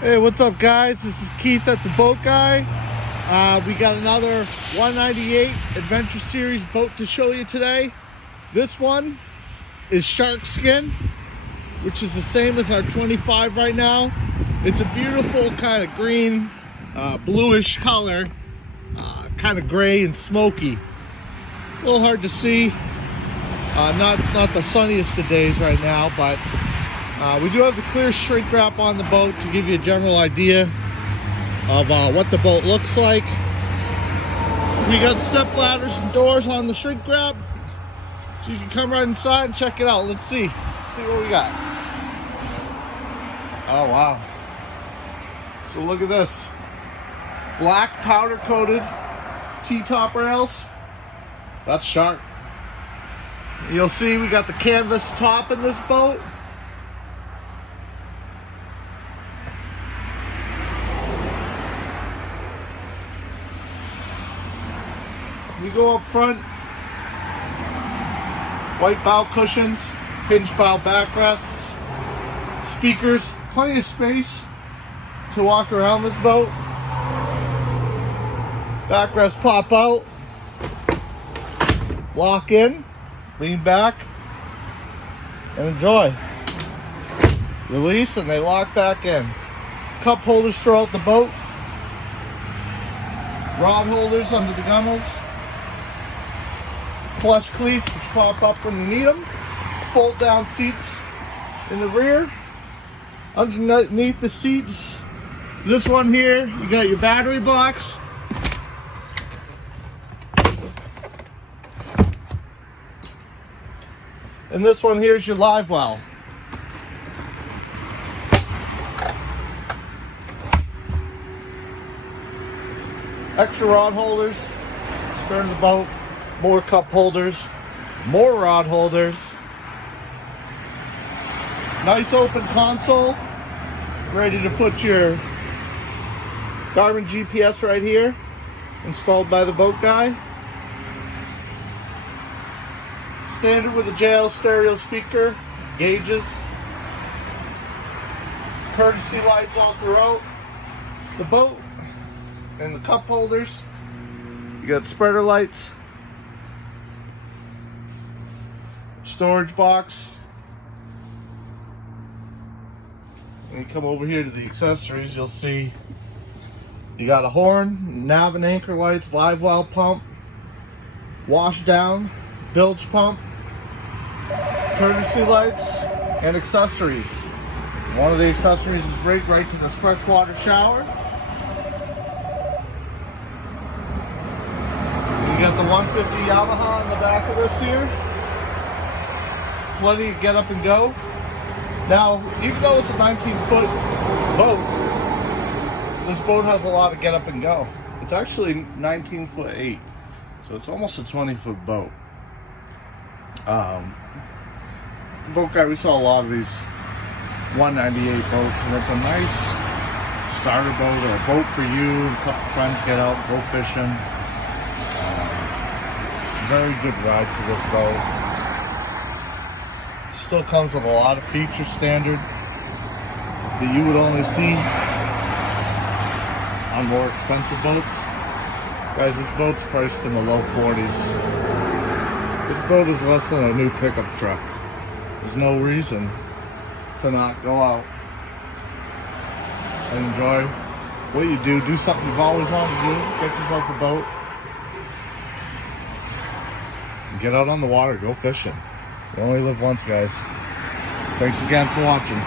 Hey, what's up, guys? This is Keith at the Boat Guy. We got another 198 Adventure Series boat to show you today. This one is shark skin, which is the same as our 25 right now. It's a beautiful kind of green, bluish color, kind of gray and smoky. A little hard to see. Not the sunniest of days right now, but we do have the clear shrink wrap on the boat to give you a general idea of what the boat looks like. We got step ladders and doors on the shrink wrap, so you can come right inside and check it out. Let's see what we got. Oh wow! So look at this, black powder coated T-top rails. That's sharp. You'll see we got the canvas top in this boat. You go up front, white bow cushions, hinge bow backrests, speakers, plenty of space to walk around this boat. Backrest pop out, lock in, lean back, and enjoy. Release and they lock back in. Cup holders throughout the boat, rod holders under the gunnels, flush cleats which pop up when you need them, fold down seats in the rear. Underneath the seats, this one here, you got your battery box. And this one here is your live well. Extra rod holders, spare the boat. More cup holders, more rod holders. Nice open console, ready to put your Garmin GPS right here, installed by the Boat Guy. Standard with a JL stereo speaker, gauges, courtesy lights all throughout the boat, and the cup holders. You got spreader lights, storage box. When you come over here to the accessories, you'll see you got a horn, nav and anchor lights, live well pump, wash down, bilge pump, courtesy lights, and accessories. One of the accessories is rigged right to the freshwater shower. You got the 150 Yamaha on the back of this here. Plenty of get up and go. Now, even though it's a 19-foot boat, this boat has a lot of get up and go. It's actually 19-foot 8, so it's almost a 20-foot boat. The Boat Guy, we saw a lot of these 198 boats, and it's a nice starter boat or a boat for you. A couple friends get out, go fishing. Very good ride to this boat. Still comes with a lot of features standard that you would only see on more expensive boats. Guys, this boat's priced in the low 40s. This boat is less than a new pickup truck. There's no reason to not go out and enjoy what you do. Do something you've always wanted to do. Get yourself a boat. Get out on the water. Go fishing. You only live once, guys. Thanks again for watching.